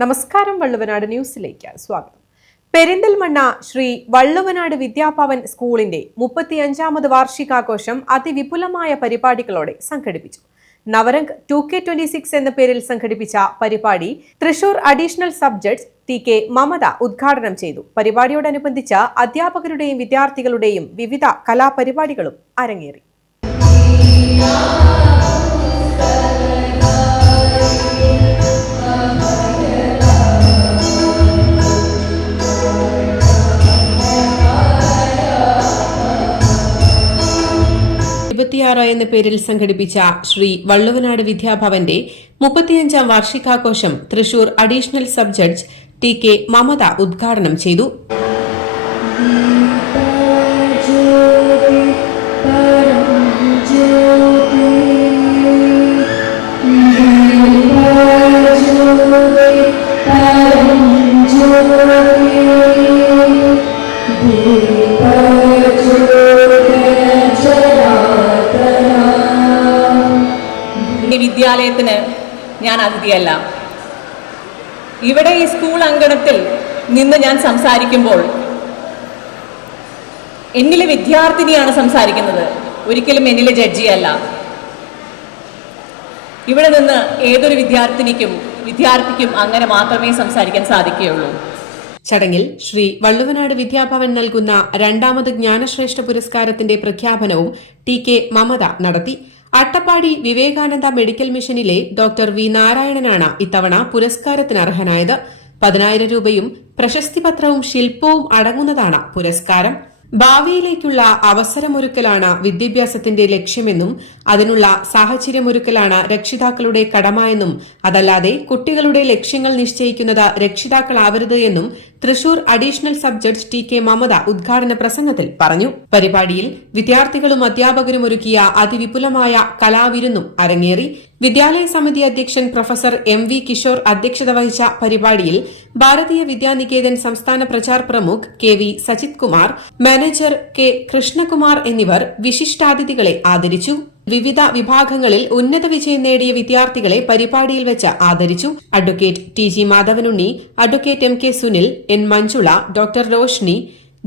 നമസ്കാരം. വള്ളുവനാട് ന്യൂസിലേക്ക് സ്വാഗതം. പെരിന്തൽമണ്ണ ശ്രീ വള്ളുവനാട് വിദ്യാഭവൻ സ്കൂളിന്റെ 35ാമത് വാർഷികാഘോഷം അതിവിപുലമായ പരിപാടികളോടെ സംഘടിപ്പിച്ചു. നവരംഗ് 2K26 എന്ന പേരിൽ സംഘടിപ്പിച്ച പരിപാടി Thrissur additional sub judge TK Mamata ഉദ്ഘാടനം ചെയ്തു. പരിപാടിയോടനുബന്ധിച്ച് അധ്യാപകരുടെയും വിദ്യാർത്ഥികളുടെയും വിവിധ കലാപരിപാടികളും അരങ്ങേറി. എന്ന പേരിൽ സംഘടിപ്പിച്ച ശ്രീ വള്ളുവനാട് വിദ്യാഭവന്റെ 35ാം വാർഷികാഘോഷം Thrissur additional sub judge TK Mamata ഉദ്ഘാടനം ചെയ്തു. വിദ്യാലയത്തിന് ഞാൻ അതിഥിയല്ല. ഇവിടെ ഈ സ്കൂൾ അങ്കണത്തിൽ നിന്ന് ഞാൻ സംസാരിക്കുമ്പോൾ എന്നിലെ വിദ്യാർത്ഥിനിയാണ് സംസാരിക്കുന്നത്, ഒരിക്കലും എന്നിലെ ജഡ്ജിയല്ല. ഇവിടെ നിന്ന് ഏതൊരു വിദ്യാർത്ഥിക്കും അങ്ങനെ മാത്രമേ സംസാരിക്കാൻ സാധിക്കുകയുള്ളൂ. ചടങ്ങിൽ ശ്രീ വള്ളുവനാട് വിദ്യാഭവൻ നൽകുന്ന 2ാമത് ജ്ഞാനശ്രേഷ്ഠ പുരസ്കാരത്തിന്റെ പ്രഖ്യാപനവും TK മമത നടത്തി. അട്ടപ്പാടി വിവേകാനന്ദ മെഡിക്കൽ മിഷനിലെ ഡോക്ടർ V നാരായണനാണ് ഇത്തവണ പുരസ്കാരത്തിന് അർഹനായത്. 10,000 രൂപയും പ്രശസ്തിപത്രവും ശില്പവും അടങ്ങുന്നതാണ് പുരസ്കാരം. ഭാവിയിലേക്കുള്ള അവസരമൊരുക്കലാണ് വിദ്യാഭ്യാസത്തിന്റെ ലക്ഷ്യമെന്നും അതിനുള്ള സാഹചര്യമൊരുക്കലാണ് രക്ഷിതാക്കളുടെ കടമയെന്നും അതല്ലാതെ കുട്ടികളുടെ ലക്ഷ്യങ്ങൾ നിശ്ചയിക്കുന്നത് രക്ഷിതാക്കളാവരുത് എന്നും Thrissur additional sub judge TK Mamata ഉദ്ഘാടന പ്രസംഗത്തിൽ പറഞ്ഞു. പരിപാടിയിൽ വിദ്യാർത്ഥികളും അധ്യാപകരും ഒരുക്കിയ അതിവിപുലമായ കലാവിരുന്നും അരങ്ങേറി. വിദ്യാലയ സമിതി അധ്യക്ഷൻ പ്രൊഫസർ MV കിഷോർ അധ്യക്ഷത വഹിച്ച പരിപാടിയിൽ ഭാരതീയ വിദ്യാനികേതൻ സംസ്ഥാന പ്രചാർ പ്രമുഖ് KV Sajith Kumar, manager K Krishnakumar എന്നിവർ വിശിഷ്ടാതിഥികളെ ആദരിച്ചു. വിവിധ വിഭാഗങ്ങളിൽ ഉന്നത വിജയം നേടിയ വിദ്യാർത്ഥികളെ പരിപാടിയിൽ വെച്ച് ആദരിച്ചു. Advocate TG Madhavanunni, advocate MK Sunil, N Manjula, doctor Roshni,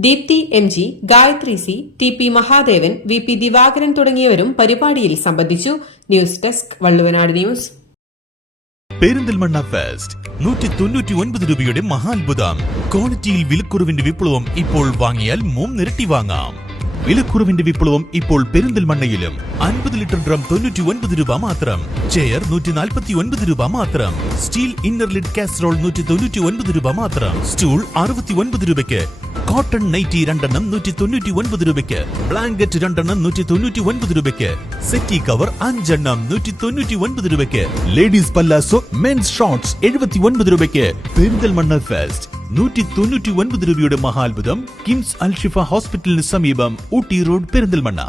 Deepthi MG, Gayathri C, TP Mahadevan, VP Divakaran തുടങ്ങിയവരും പരിപാടിയിൽ സംബന്ധിച്ചു. News desk Valluvanad news. Perinthalmanna fest 199 രൂപയുടെ മഹാത്ഭുതം. ക്വാളിറ്റിയിൽ വിലക്കുറവിന്റെ വിപ്ലവം. ഇപ്പോൾ വാങ്ങിയാൽ 3 ഇരട്ടി വാങ്ങാം. വിലക്കുറവിന്റെ വിപ്ലവം ഇപ്പോൾ പെരിന്തൽമണ്ണയിലും. 50 ലിറ്റർ ഡ്രം 99 രൂപ മാത്രം. ചെയർ 149 രൂപ മാത്രം. സ്റ്റീൽ ഇന്നർ ലിഡ് കാസറോൾ 199 രൂപ മാത്രം. സ്റ്റൂൾ 69 രൂപയ്ക്ക്. കോട്ടൺ നൈറ്റി 2 എണ്ണം 199 രൂപയ്ക്ക്. ബ്ലാങ്കറ്റ് 2 എണ്ണം 199 രൂപയ്ക്ക്. സെറ്റി കവർ 5 എണ്ണം 199 രൂപയ്ക്ക്. ലേഡീസ് പല്ലാസോ മെൻസ് ഷോർട്സ് 79 രൂപയ്ക്ക്. പെരിന്തൽമണ്ണ ഫെസ്റ്റ് 199 രൂപയുടെ മഹാത്ഭുതം. കിംസ് അൽഷിഫ ഹോസ്പിറ്റലിന് സമീപം, ഊട്ടി റോഡ്, പെരിന്തൽമണ്ണ.